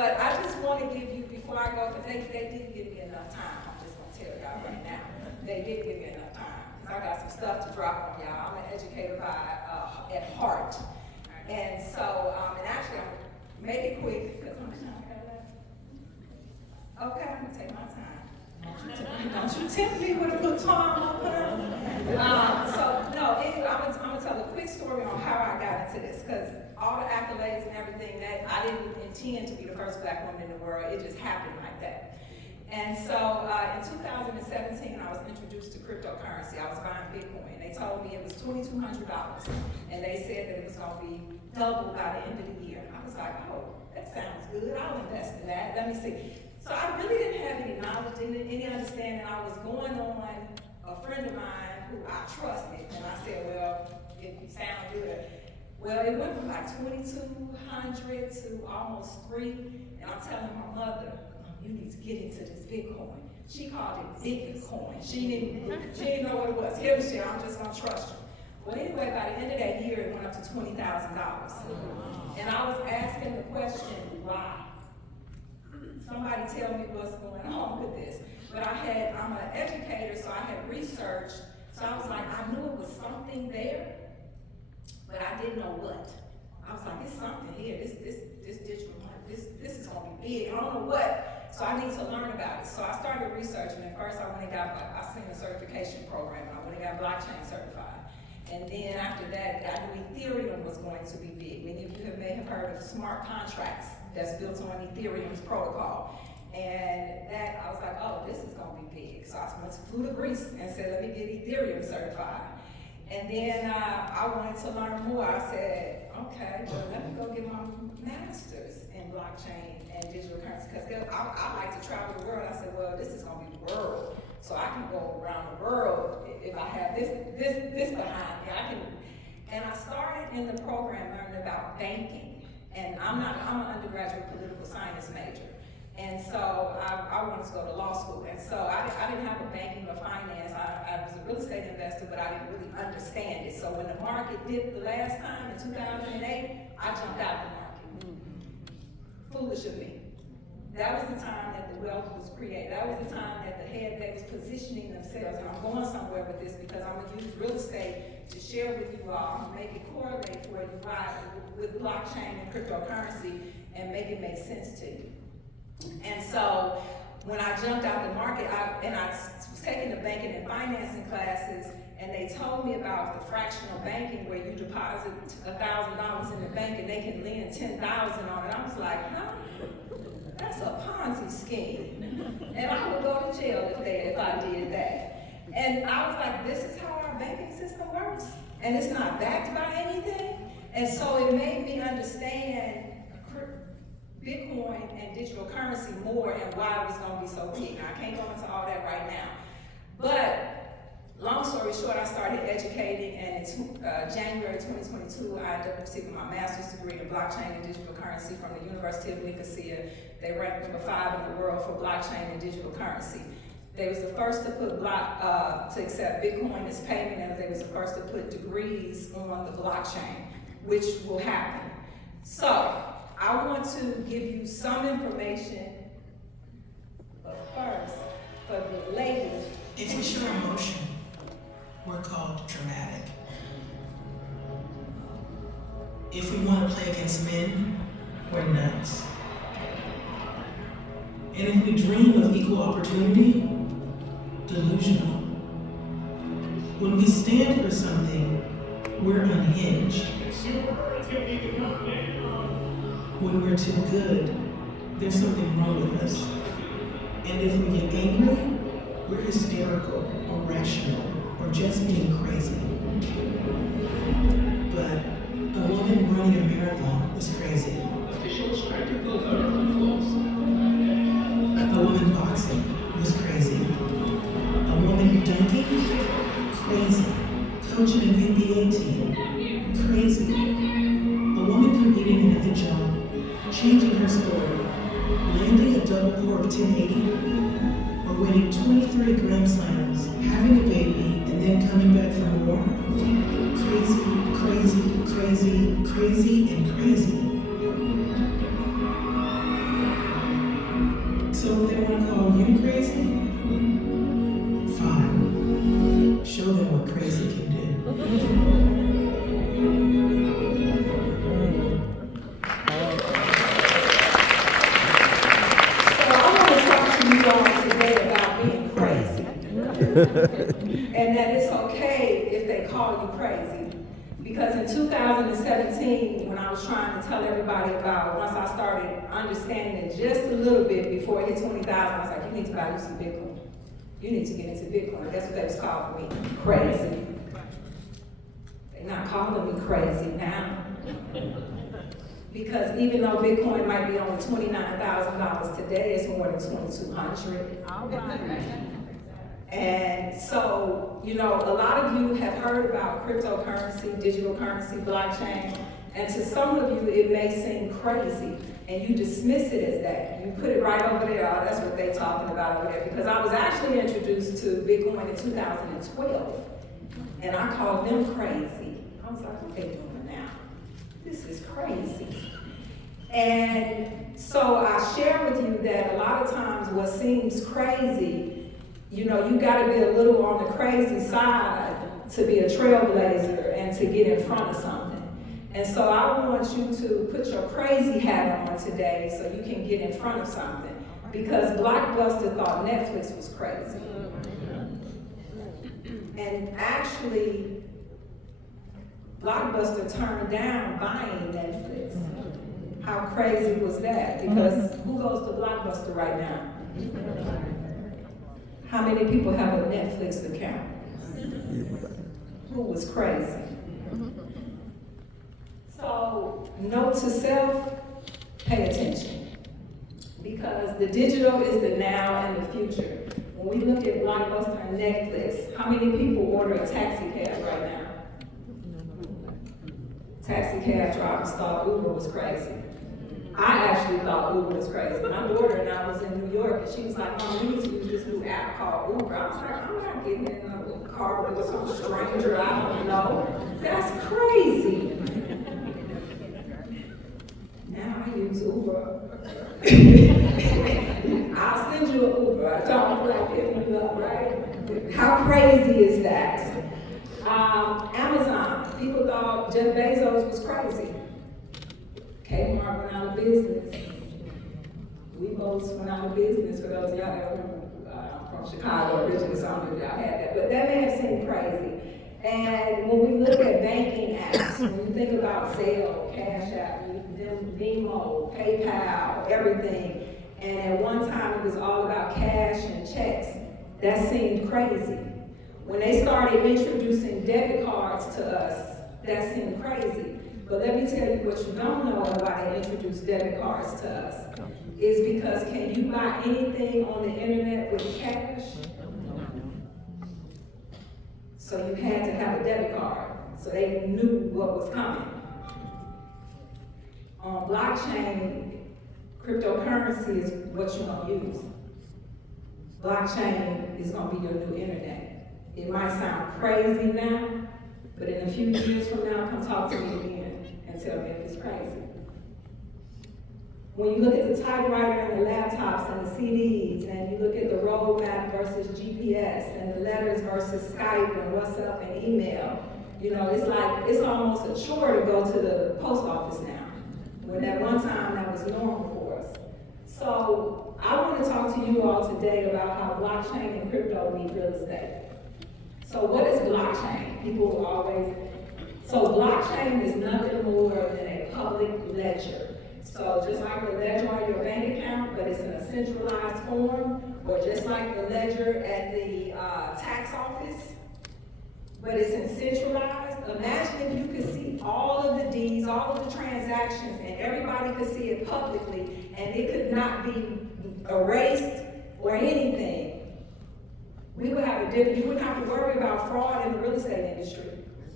But I just want to give you, before I go, because they didn't give me enough time. I'm just going to tell y'all right now. They did give me enough time. Because I got some stuff to drop on y'all. I'm an educator at heart. And so, and actually, I'm going to make it quick, because I'm not going to. Okay, I'm going to take my time. Don't you tempt me with a good time on her. Anyway, I'm going to tell a quick story on how I got into this, because all the accolades and everything, that I didn't intend to be the first black woman in the world. It just happened like that. And so in 2017, I was introduced to cryptocurrency. I was buying Bitcoin. They told me it was $2,200, and they said that it was going to be double by the end of the year. I was like, oh, that sounds good. I'll invest in that. Let me see. So I really didn't have any knowledge, any understanding. I was going on a friend of mine who I trusted, and I said, well, if you sound good. Well, it went from like 2,200 to almost 3, and I'm telling my mother, you need to get into this Bitcoin. She called it Bitcoin. She didn't know what it was. Here she, I'm just gonna trust you. Well, anyway, by the end of that year, it went up to $20,000. And I was asking the question, why? Somebody tell me what's going on with this. But I'm an educator, so I had researched. So I was like, I knew it was something there, but I didn't know what. I was like, it's something here. This digital money, this is gonna be big. I don't know what. So I need to learn about it. So I started researching. At first, I seen a certification program, and I went and got blockchain certified. And then after that, I knew Ethereum was going to be big. Many of you may have heard of smart contracts that's built on Ethereum's protocol. And that, I was like, oh, this is gonna be big. So I went to flew to Greece and said, let me get Ethereum certified. And then I wanted to learn more. I said, okay, well, let me go get my master's in blockchain and digital currency, because I like to travel the world. I said, well, this is gonna be the world. So I can go around the world if I have this behind me. And I started in the program learning about banking. And I'm an undergraduate political science major. And so I wanted to go to law school. And so I didn't have a banking or finance. I was a real estate investor, but I didn't really understand it. So when the market dipped the last time in 2008, I jumped out the market. Foolish of me. That was the time that the wealth was created. That was the time that they was positioning themselves. And I'm going somewhere with this because I'm going to use real estate to share with you all. I'm going to make it correlate for you with blockchain and cryptocurrency and make it make sense to you. And so when I jumped out the market, I was taking the banking and financing classes, and they told me about the fractional banking where you deposit $1,000 in the bank and they can lend $10,000 on it. I was like, huh? That's a Ponzi scheme. And I would go to jail if I did that. And I was like, this is how our banking system works? And it's not backed by anything? And so it made me understand Bitcoin and digital currency more and why it was going to be so big. Now, I can't go into all that right now. But long story short, I started educating, and in January 2022, I ended up receiving my master's degree in blockchain and digital currency from the University of Nicosia. They ranked number 5 in the world for blockchain and digital currency. They was the first to put to accept Bitcoin as payment, and they was the first to put degrees on the blockchain, which will happen. So I want to give you some information, but first, for the ladies. If you show emotion, we're called dramatic. If we want to play against men, we're nuts. And if we dream of equal opportunity, delusional. When we stand for something, we're unhinged. When we're too good, there's something wrong with us. And if we get angry, we're hysterical or rational or just being crazy. But a woman running a marathon is crazy. A woman boxing was crazy. A woman dunking, crazy. Coaching an NBA team, crazy. A woman competing in a hijab, changing her story, landing a double cork 1080, or winning 23 Grand Slams, having a baby, and then coming back for more. Crazy, crazy, crazy, crazy, and crazy. So if they want to call you crazy, fine. Show them what crazy can do. And that it's okay if they call you crazy. Because in 2017, when I was trying to tell everybody about, once I started understanding it just a little bit before it hit 20,000, I was like, you need to buy you some Bitcoin. You need to get into Bitcoin. That's what they was calling me, crazy. They're not calling me crazy now. Because even though Bitcoin might be only $29,000 today, it's more than $2,200. And so, you know, a lot of you have heard about cryptocurrency, digital currency, blockchain, and to some of you it may seem crazy, and you dismiss it as that. You put it right over there, oh, that's what they're talking about over there. Because I was actually introduced to Bitcoin in 2012, and I called them crazy. I was like, what are they doing now? This is crazy. And so I share with you that a lot of times what seems crazy, you know, you gotta be a little on the crazy side to be a trailblazer and to get in front of something. And so I want you to put your crazy hat on today so you can get in front of something. Because Blockbuster thought Netflix was crazy. And actually, Blockbuster turned down buying Netflix. How crazy was that? Because who goes to Blockbuster right now? How many people have a Netflix account? Who was crazy? So, note to self, pay attention. Because the digital is the now and the future. When we look at Blockbuster and Netflix, how many people order a taxi cab right now? Taxi cab drivers thought Uber was crazy. I actually thought Uber was crazy. My daughter and I was in New York, and she was like, Mom, we need to use this new app called Uber. I was like, I'm not getting in a car with some stranger I don't know. That's crazy. Now I use Uber. I'll send you an Uber. I don't feel like picking you up, right? How crazy is that? Amazon. People thought Jeff Bezos was crazy. Kmart went out of business. Weebos went out of business, for those of y'all that remember. I'm from Chicago originally, so I don't know if y'all had that. But that may have seemed crazy. And when we look at banking apps, when you think about Zelle, Cash App, Venmo, PayPal, everything, and at one time it was all about cash and checks, that seemed crazy. When they started introducing debit cards to us, that seemed crazy. But let me tell you what you don't know about why they introduced debit cards to us. Is because can you buy anything on the internet with cash? So you had to have a debit card. So they knew what was coming. On blockchain, cryptocurrency is what you're gonna use. Blockchain is gonna be your new internet. It might sound crazy now, but in a few years from now, come talk to me again and tell me if it's crazy. When you look at the typewriter and the laptops and the CDs, and you look at the roadmap versus GPS, and the letters versus Skype and WhatsApp and email, you know, it's like, it's almost a chore to go to the post office now. When at one time that was normal for us. So I want to talk to you all today about how blockchain and crypto meet real estate. So what is blockchain? People will always, so blockchain is nothing more than a public ledger. So just like the ledger on your bank account, but it's in a centralized form, or just like the ledger at the tax office, but it's in centralized. Imagine if you could see all of the deeds, all of the transactions, and everybody could see it publicly, and it could not be erased or anything. We would have a different, you wouldn't have to worry about fraud in the real estate industry.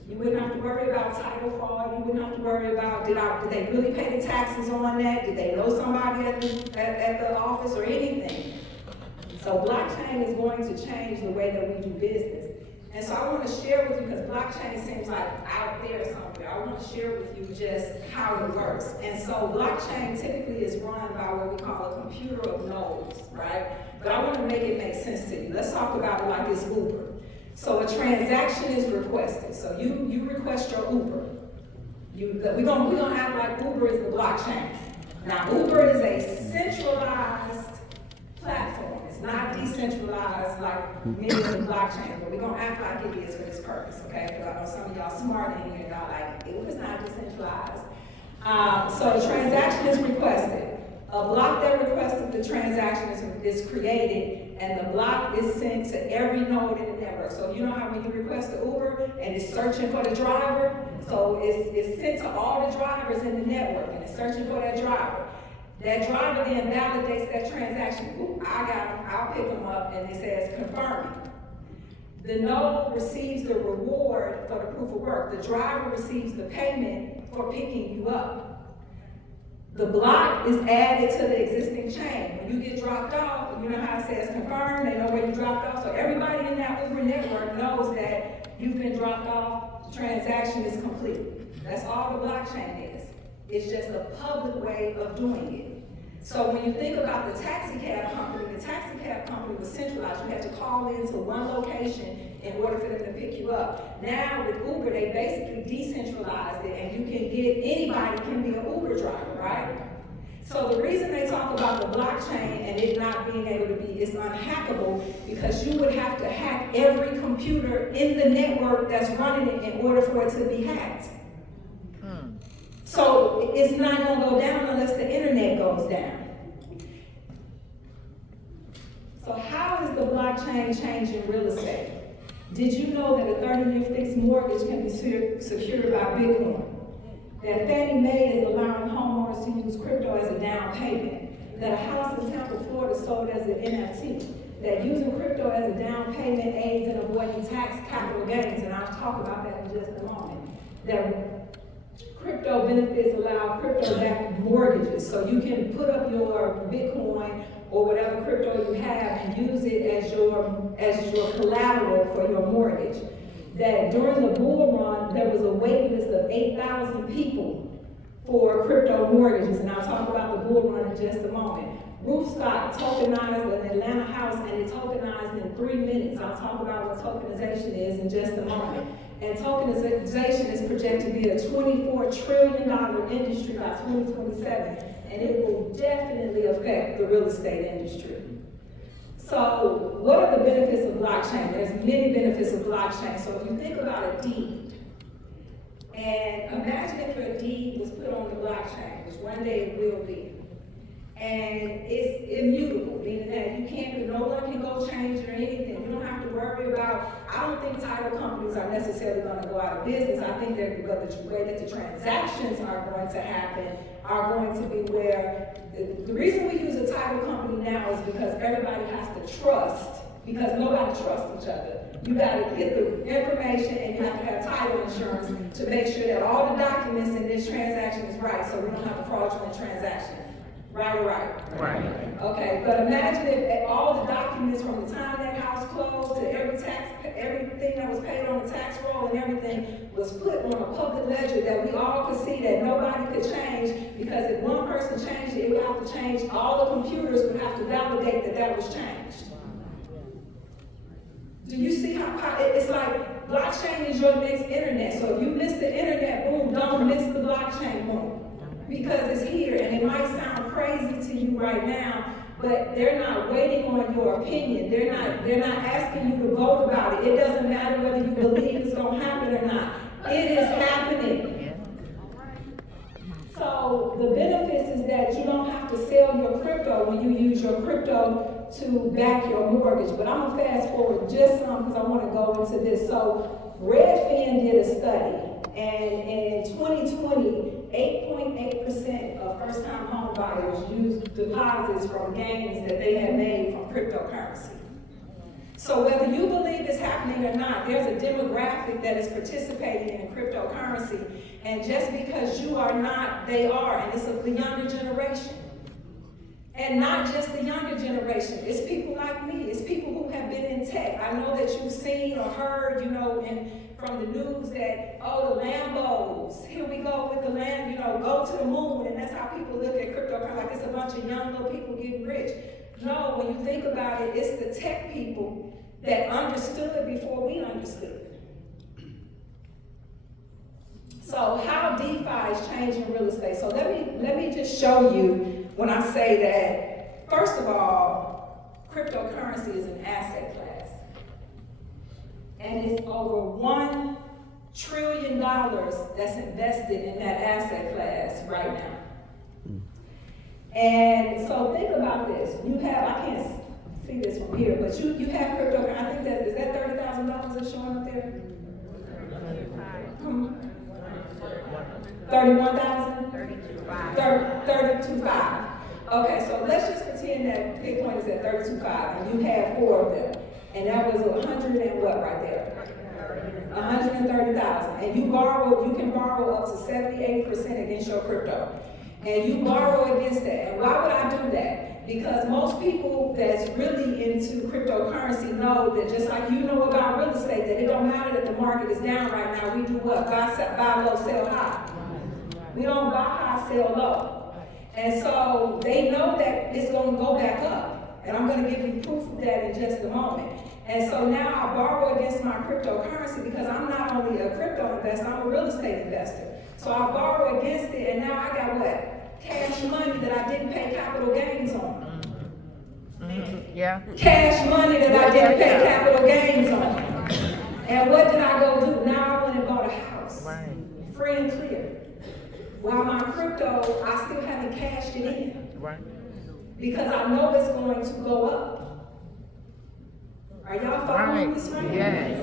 You wouldn't have to worry about title fraud. You wouldn't have to worry about, did they really pay the taxes on that? Did they know somebody at the office or anything? So blockchain is going to change the way that we do business. And so I want to share with you, because blockchain seems like out there somewhere. I want to share with you just how it works. And so blockchain typically is run by what we call a computer of nodes, right? sense to you. Let's talk about it like it's Uber. So a transaction is requested. So you request your Uber. We're gonna act like Uber is the blockchain. Now Uber is a centralized platform. It's not decentralized like many of the blockchains, but we're gonna act like it is for this purpose, okay? Because I know some of y'all smart in here and y'all like, it was not decentralized. So a transaction is requested. A block that requested the transaction is created, and the block is sent to every node in the network. So you know how when you request the Uber and it's searching for the driver, so it's sent to all the drivers in the network, and it's searching for that driver. That driver then validates that transaction. Ooh, I got him, I'll pick him up, and it says confirming. The node receives the reward for the proof of work. The driver receives the payment for picking you up. The block is added to the existing chain. When you get dropped off, you know how it says confirmed, they know where you dropped off. So everybody in that Uber network knows that you've been dropped off, the transaction is complete. That's all the blockchain is. It's just a public way of doing it. So when you think about the taxi cab company was centralized. You had to call into one location in order for them to pick you up. Now with Uber, they basically decentralized it, and you can get, anybody can be an Uber driver, right? So the reason they talk about the blockchain and it not being able to be, it's unhackable, because you would have to hack every computer in the network that's running it in order for it to be hacked. So it's not going to go down unless the internet goes down. So how is the blockchain changing real estate? Did you know that a 30-year fixed mortgage can be secured by Bitcoin? That Fannie Mae is allowing homeowners to use crypto as a down payment? That a house in Tampa, Florida sold as an NFT? That using crypto as a down payment aids in avoiding tax capital gains, and I'll talk about that in just a moment. That crypto benefits allow crypto-backed mortgages, so you can put up your Bitcoin or whatever crypto you have and use it as your collateral for your mortgage. That during the bull run, there was a wait list of 8,000 people for crypto mortgages, and I'll talk about the bull run in just a moment. Roofstock tokenized an Atlanta house, and it tokenized in 3 minutes. I'll talk about what tokenization is in just a moment. And tokenization is projected to be a $24 trillion industry by 2027, and it will definitely affect the real estate industry. So what are the benefits of blockchain? There's many benefits of blockchain. So if you think about a deed, and imagine if your deed was put on the blockchain, which one day it will be. And it's immutable, meaning that no one can go change it or anything. You don't have to worry about, I don't think title companies are necessarily going to go out of business. I think that the way that the transactions are going to happen are going to be where, the reason we use a title company now is because everybody has to trust, because nobody trusts each other. You got to get the information, and you have to have title insurance to make sure that all the documents in this transaction is right, so we don't have a fraudulent transaction. Right or right? Right. Okay, but imagine if all the documents from the time that house closed to everything that was paid on the tax roll and everything was put on a public ledger that we all could see, that nobody could change, because if one person changed it, it would have to change, all the computers would have to validate that that was changed. Do you see how it's like blockchain is your next internet? So if you miss the internet, boom, don't miss the blockchain, boom. Because it's here, and it might sound crazy to you right now, but they're not waiting on your opinion. They're not asking you to vote about it. It doesn't matter whether you believe it's going to happen or not. It is happening. So the benefits is that you don't have to sell your crypto when you use your crypto to back your mortgage. But I'm going to fast forward just some because I want to go into this. So Redfin did a study. And in 2020, 8.8% of first-time home buyers used deposits from gains that they had made from cryptocurrency. So whether you believe it's happening or not, there's a demographic that is participating in cryptocurrency. And just because you are not, they are. And it's of the younger generation. And not just the younger generation. It's people like me. It's people who have been in tech. I know that you've seen or heard, from the news that, the Lambos, here we go with the go to the moon, and that's how people look at cryptocurrency, like it's a bunch of young little people getting rich. No, when you think about it, it's the tech people that understood before we understood. So how DeFi is changing real estate. So let me just show you when I say that, first of all, cryptocurrency is an asset class. And it's over $1 trillion that's invested in that asset class right now. And so think about this. You have, I can't see this from here, but you have cryptocurrency. I think that, is that $30,000 that's showing up there? 31,000? 32,500. Okay, so let's just pretend that Bitcoin is at 32,500 and you have 4 of them. And that was 100 and what right there? 130,000. And you can borrow up to 70-80% against your crypto. And you borrow against that. And why would I do that? Because most people that's really into cryptocurrency know that just like you know about real estate, that it don't matter that the market is down right now. We do what? Buy low, sell high. We don't buy high, sell low. And so they know that it's going to go back up. And I'm going to give you proof of that in just a moment. And so now I borrow against my cryptocurrency because I'm not only a crypto investor, I'm a real estate investor. So I borrow against it, and now I got what? Cash money that I didn't pay capital gains on. Yeah. Cash money that I didn't pay capital gains on. And what did I go do? Now I went and bought a house. Right. Free and clear. While my crypto, I still haven't cashed it in. Right. Because I know it's going to go up. Are y'all following this right? Yes.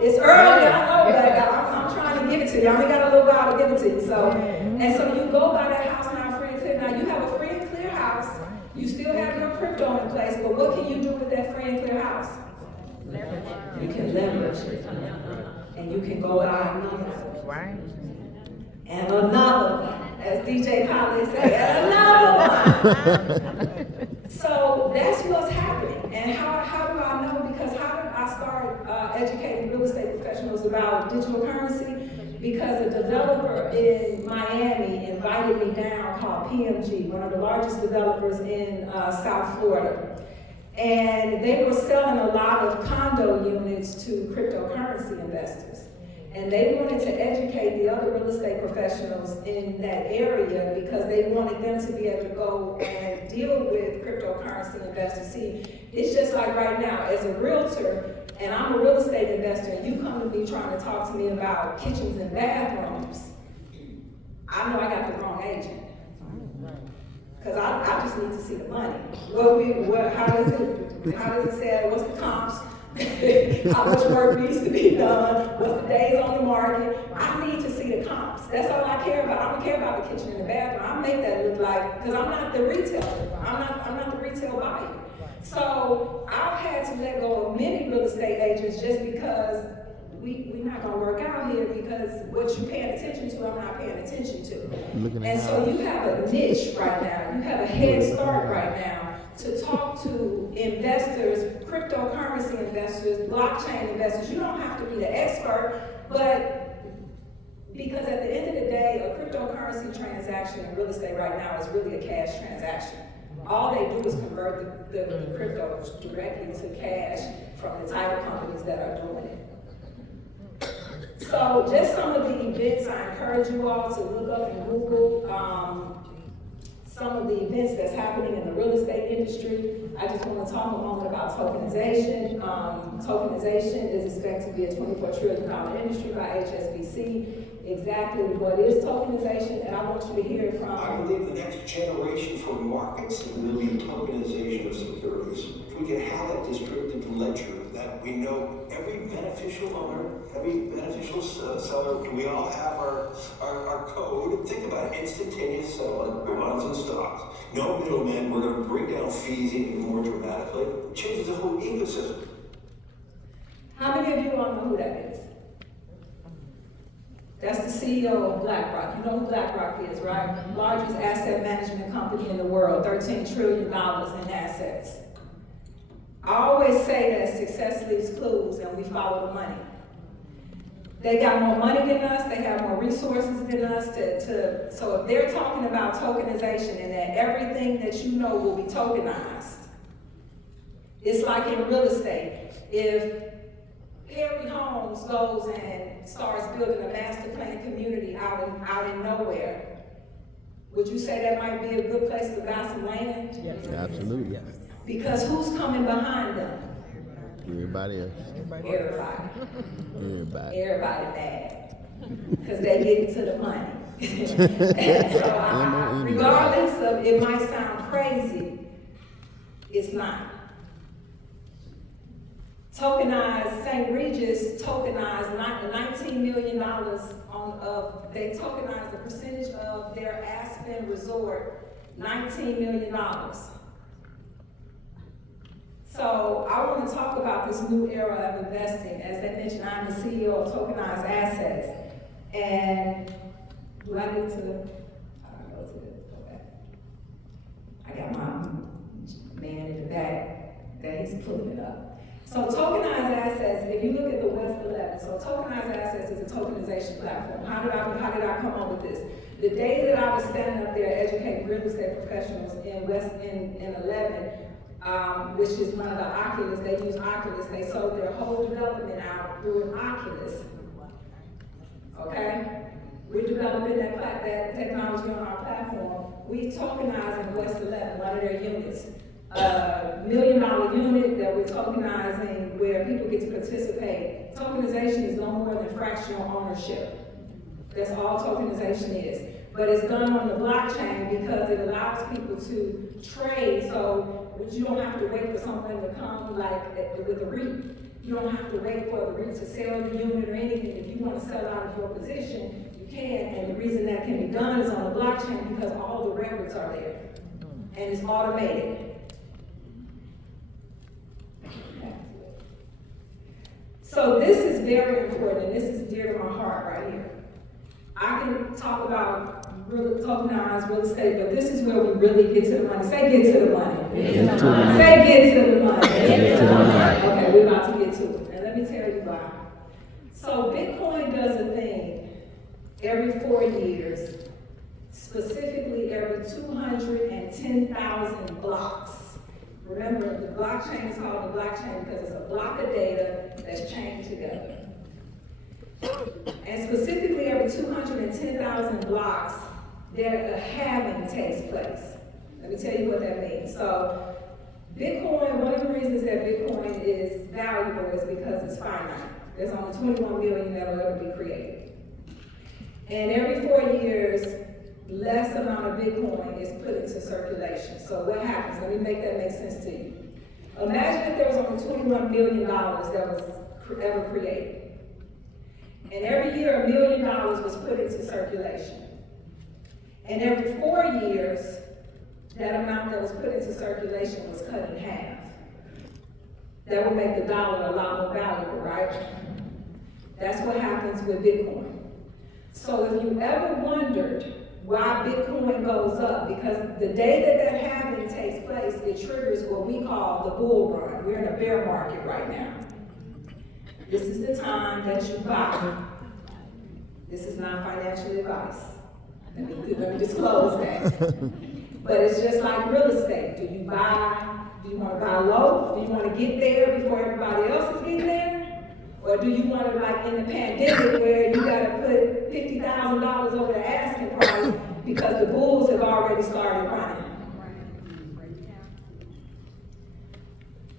It's early, I know, but I'm trying to give it to you. I only got a little while to give it to you. So, and so you go by that house now free and clear. Now you have a free and clear house. You still have your crypto in place, but what can you do with that free and clear house? You can leverage it. And you can go buy another one. Right. And another one. As DJ Khaled said, and another one. So that's what's happening. And how do I know? Because how did I start educating real estate professionals about digital currency? Because a developer in Miami invited me down called PMG, one of the largest developers in South Florida. And they were selling a lot of condo units to cryptocurrency investors. And they wanted to educate the other real estate professionals in that area because they wanted them to be able to go and deal with cryptocurrency investors. See, it's just like right now, as a realtor, and I'm a real estate investor, and you come to me trying to talk to me about kitchens and bathrooms, I know I got the wrong agent. Because I just need to see the money. How does it say, what's the comps? How much work needs to be done? What's the days on the market? I need to see the comps. That's all I care about. I don't care about the kitchen and the bathroom. I make that look like, because I'm not the retailer. I'm not the retail buyer. So I've had to let go of many real estate agents just because we're not gonna work out here because what you're paying attention to, I'm not paying attention to. And so you have a niche right now. You have a head start right now to talk to investors, cryptocurrency investors, blockchain investors. You don't have to be the expert, but because at the end of the day, a cryptocurrency transaction in real estate right now is really a cash transaction. All they do is convert the crypto directly to cash from the title companies that are doing it. So just some of the events, I encourage you all to look up and Google some of the events that's happening in the real estate industry. I just want to talk a moment about tokenization. Tokenization is expected to be a $24 trillion industry by HSBC. Exactly what is tokenization, and I want you to hear it from... I believe the next generation for markets will be tokenization of securities. If we can have that distributed ledger that we know every beneficial owner, every beneficial seller, we all have our code. Think about it, instantaneous settlement of bonds and stocks. No middlemen, we're going to bring down fees even more dramatically. It changes the whole ecosystem. How many of you all know who that is? That's the CEO of BlackRock. You know who BlackRock is, right? Largest asset management company in the world, $13 trillion in assets. I always say that success leaves clues and we follow the money. They got more money than us, they have more resources than us so if they're talking about tokenization and that everything that you know will be tokenized, It's like in real estate. If Perry Homes goes and starts building a master plan community out in nowhere, would you say that might be a good place to buy some land? Yes. Absolutely. Because who's coming behind them? Everybody else. Everybody. Everybody. Everybody mad. Because they getting to the money. And so regardless of, it might sound crazy, it's not. Tokenized, St. Regis tokenized $19 million they tokenized the percentage of their Aspen resort, $19 million. So I want to talk about this new era of investing. As I mentioned, I'm the CEO of Tokenized Assets. And do I need to, okay. I got my man in the back that he's pulling it up. So tokenized assets, if you look at the West 11, so tokenized assets is a tokenization platform. How did I come up with this? The day that I was standing up there educating real estate professionals in 11, which is one of the Oculus, they use Oculus, they sold their whole development out through an Oculus. Okay? We're developing that technology on our platform. We tokenize in West 11, one of their units. $1 million unit that we're tokenizing where people get to participate. Tokenization is no more than fractional ownership. That's all tokenization is. But it's done on the blockchain because it allows people to trade, so you don't have to wait for someone to come like with a REIT. You don't have to wait for the REIT to sell the unit or anything. If you want to sell out of your position, you can, and the reason that can be done is on the blockchain because all the records are there. And it's automated. So this is very important, and this is dear to my heart right here. I can talk about tokenized real estate, but this is where we really get to the money. Say get to the money. Get to the money. Say get to the money. Get to the money. Okay, we're about to get to it. And let me tell you why. So Bitcoin does a thing every 4 years, specifically every 210,000 blocks. Remember, the blockchain is called the blockchain because it's a block of data that's chained together. And specifically every 210,000 blocks, a halving takes place. Let me tell you what that means. So Bitcoin, one of the reasons that Bitcoin is valuable is because it's finite. There's only 21 million that will ever be created. And every 4 years, less amount of Bitcoin is put into circulation. So what happens? Let me make that make sense to you. Imagine if there was only $21 million that was ever created. And every year $1 million was put into circulation. And every 4 years, that amount that was put into circulation was cut in half. That would make the dollar a lot more valuable, right? That's what happens with Bitcoin. So if you ever wondered why Bitcoin goes up, because the day that halving takes place, it triggers what we call the bull run. We're in a bear market right now. This is the time that you buy. This is not financial advice. Let me disclose that. But it's just like real estate. Do you want to buy low? Do you want to get there before everybody else is getting there? Or do you want to, like in the pandemic, where you got to put $50,000 over the asking price because the bulls have already started running?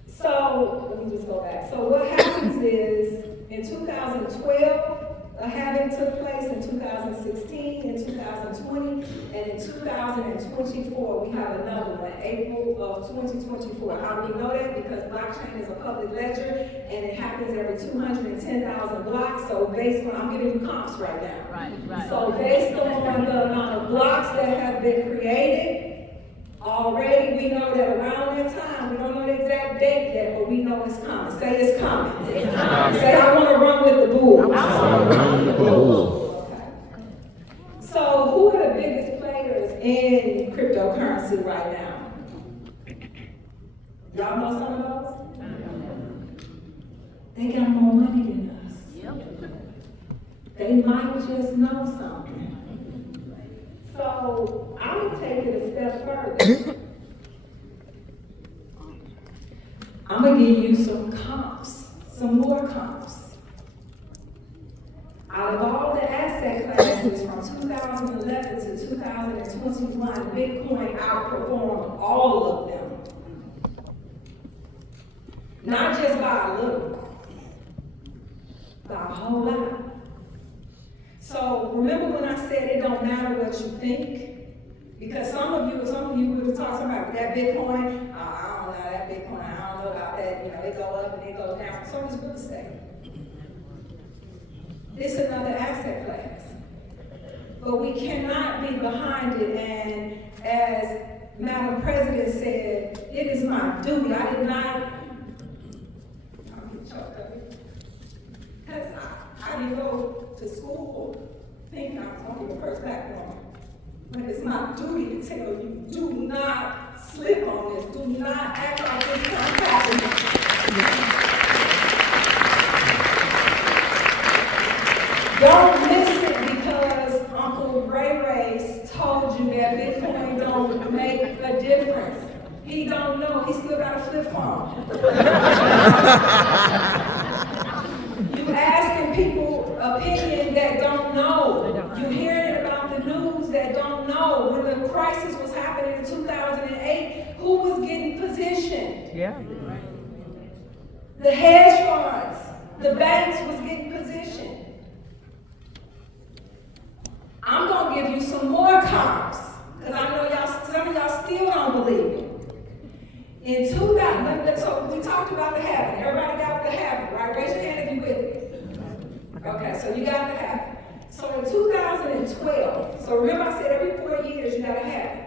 So, let me just go back. So what happens is, in 2012, a halving took place, in 2016, in 2020, and in 2024, we have another one, April of 2024. How do we know that? Because blockchain is a public ledger, and it happens every 210,000 blocks. So based on, I'm giving you comps right now. Right. So based on the amount of blocks that have been created, already we know that around that time, we don't know the exact date yet, but we know it's coming. Say it's coming. It's coming. Say I want to run with the bulls. Okay. So who are the biggest players in cryptocurrency right now? Y'all know some of those? They got more money than us. They might just know something. So I would take it a step further. I'm gonna give you some comps, some more comps. Out of all the asset classes from 2011 to 2021, Bitcoin outperformed all of them. Not just by a little, by a whole lot. So remember when I said it don't matter what you think? Because some of you would have talked about that Bitcoin, I don't know that Bitcoin, I don't know about that, it go up and it goes down. So does real estate. It's another asset class. But we cannot be behind it, and as Madam President said, it is my duty. I did not, because I didn't go to school thinking I was going to be the first black woman. But it's my duty to tell you, do not slip on this. Do not act like this can't happen. Don't miss it because Uncle Ray told you that Bitcoin don't make a difference. He don't know. He still got a flip phone. You asking people opinion that don't know. You hearing about the news that don't know. When the crisis was happening in 2008, who was getting positioned? Yeah. The hedge funds, the banks was getting positioned. I'm gonna give you some more comps, because I know some of y'all still don't believe it. In 2000, so we talked about the habit. Everybody got the habit, right? Raise your hand if you with me. Okay, so you got the habit. So in 2012, so remember I said every 4 years you got a habit.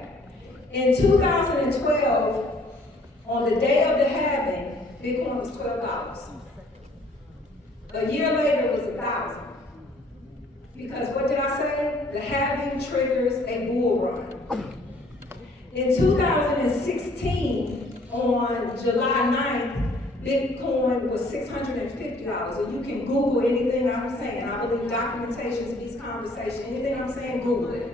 In 2012, on the day of the halving, Bitcoin was $12. A year later it was 1,000. Because what did I say? The halving triggers a bull run. In 2016, on July 9th, Bitcoin was $650. So you can Google anything I'm saying. I believe documentation speaks conversation. Anything I'm saying, Google it.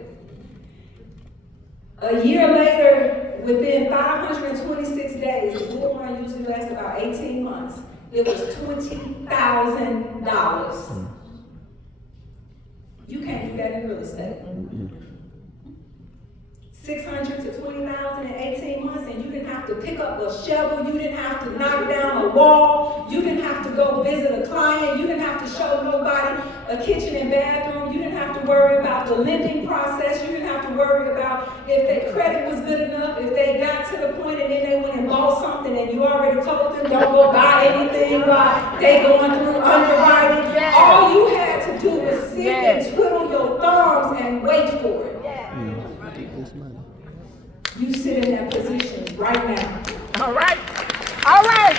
A year later, within 526 days, the bull run usually lasts about 18 months. It was $20,000. You can't do that in real estate. 600 to 20,000 in 18 months, and you didn't have to pick up a shovel, you didn't have to knock down a wall, you didn't have to go visit a client, you didn't have to show nobody a kitchen and bathroom, you didn't have to worry about the lending process, you didn't have to worry about if their credit was good enough, if they got to the point and then they went and bought something and you already told them don't go buy anything while they going through underwriting. All you had to do was sit and twiddle your thumbs and wait for it. You sit in that position right now. All right. All right.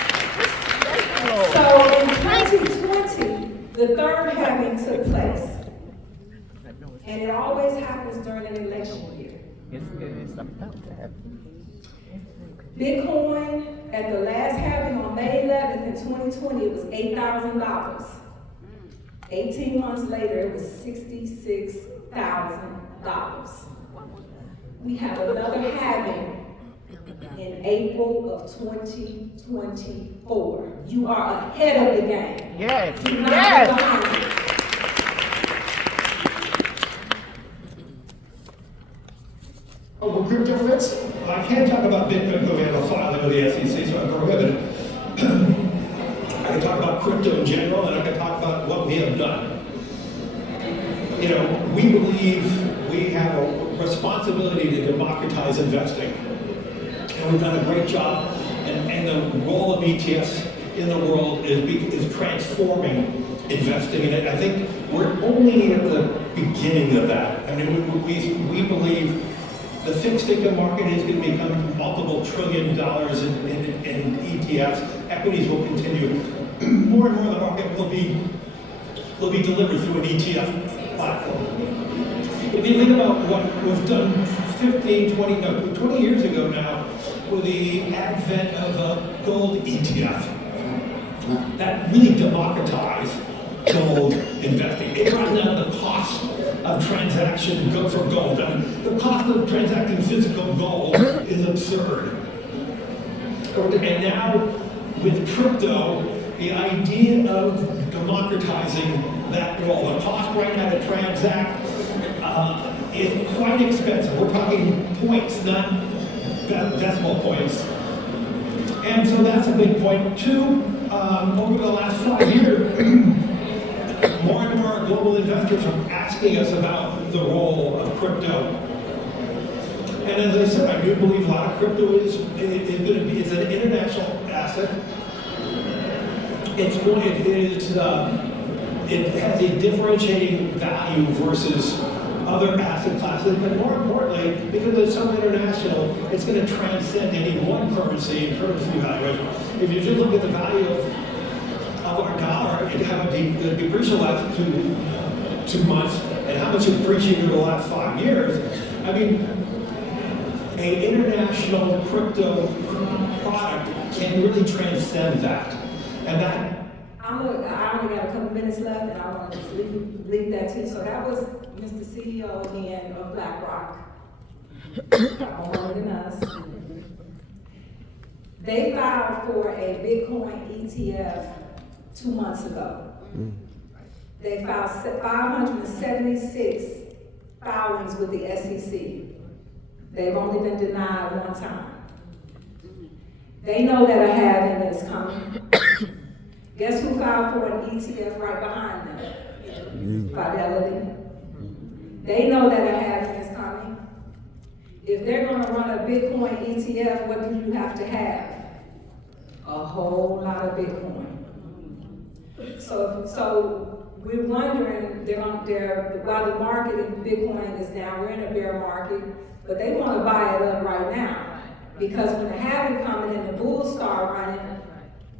So in 2020, the third halving took place. And it always happens during an election year. Bitcoin at the last halving on May 11th in 2020, it was $8,000. 18 months later, it was $66,000. We have another halving in April of 2024. You are ahead of the game. Yes. Do not Yes. go behind it. Oh, well, crypto fits? I can't talk about Bitcoin because we have a filing with the SEC, so I'm prohibited. I can talk about crypto in general, and I can talk about what we have done. You know, we believe we have a responsibility to democratize investing. And we've done a great job, and the role of ETFs in the world is transforming investing. And I think we're only at the beginning of that. I mean, we believe the fixed income market is going to become multiple $1 trillion in ETFs. Equities will continue. More and more of the market will be delivered through an ETF platform. If you think about what was done 20 years ago now with the advent of a gold ETF, that really democratized gold investing. It brought down the cost of transaction for gold. I mean, the cost of transacting physical gold is absurd. And now with crypto, the idea of democratizing that role, the cost right now to transact is quite expensive. We're talking points, not decimal points. And so that's a big point. Two, over the last 5 years, more and more global investors are asking us about the role of crypto. And as I said, I do believe a lot of crypto is going to be an international asset. It has a differentiating value versus other asset classes, but more importantly, because it's so international, it's going to transcend any one currency and currency valuation. If you just look at the value of our dollar, it have depreciated the last 2 months, and how much it appreciated over the last 5 years. I mean, an international crypto product can really transcend that. And that I only got a couple minutes left, and I want to just leave that to you. So that was Mr. CEO again of BlackRock, more than us. They filed for a Bitcoin ETF 2 months ago. They filed 576 filings with the SEC. They've only been denied 1 time. They know that a halving is coming. Guess who filed for an ETF right behind them? Fidelity. They know that a halving is coming. If they're going to run a Bitcoin ETF, what do you have to have? A whole lot of Bitcoin. So we're wondering, while the market in Bitcoin is down, we're in a bear market, but they want to buy it up right now. Because when the halving coming and the bulls start running,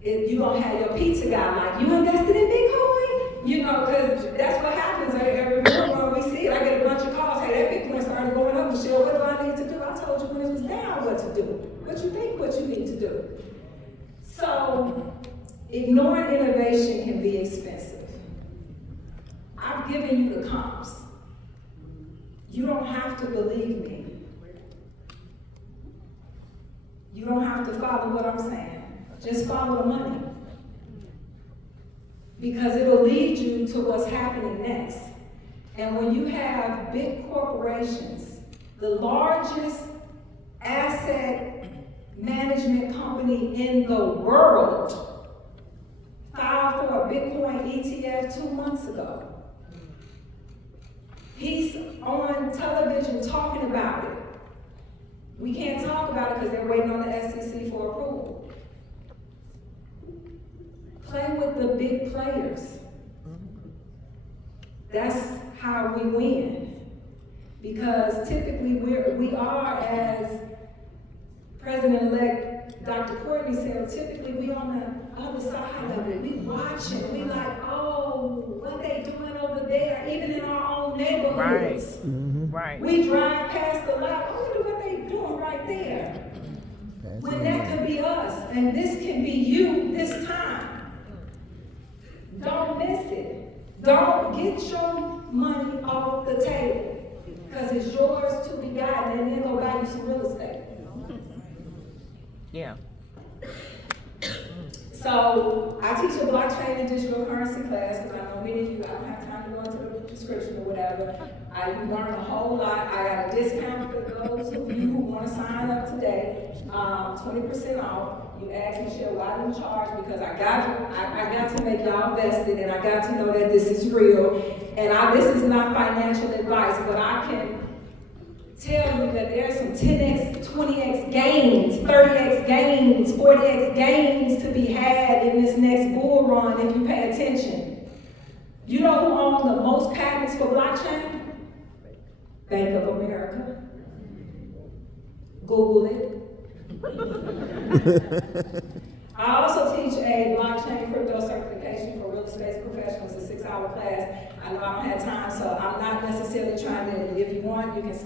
you're going to have your pizza guy like, you invested in Bitcoin? You know, because that's what happens every morning when we see it. I get a bunch of calls, hey, that Bitcoin started going up, Michelle, what do I need to do? I told you when it was down what to do. What you think what you need to do. So, ignoring innovation can be expensive. I've given you the comps. You don't have to believe me. You don't have to follow what I'm saying. Just follow the money. Because it'll lead you to what's happening next. And when you have big corporations, the largest asset management company in the world filed for a Bitcoin ETF 2 months ago. He's on television talking about it. We can't talk about it because they're waiting on the SEC for approval. Play with the big players. That's how we win. Because typically we are, as President-elect Dr. Courtney said, typically we on the other side of it. We watching. We like, oh, what they doing over there, even in our own neighborhoods. Right. We drive past the lot. Oh, look at what they doing right there. When that could be us, and this can be you this time. Don't miss it. Don't get your money off the table, because it's yours to be gotten, and then go buy you some real estate. Yeah. So I teach a blockchain and digital currency class, because I know many of you, I don't have time to go into the description or whatever. I learned a whole lot. I got a discount for those of you who want to sign up today, 20% off. You asked Michelle, why do you charge? Because I got to make y'all vested, and I got to know that this is real. And this is not financial advice, but I can tell you that there's some 10x, 20x gains, 30x gains, 40x gains to be had in this next bull run if you pay attention. You know who owns the most patents for blockchain? Bank of America. Google it. I also teach a blockchain crypto certification for real estate professionals, a 6-hour class. I know I don't have time, so I'm not necessarily trying to, if you want, you can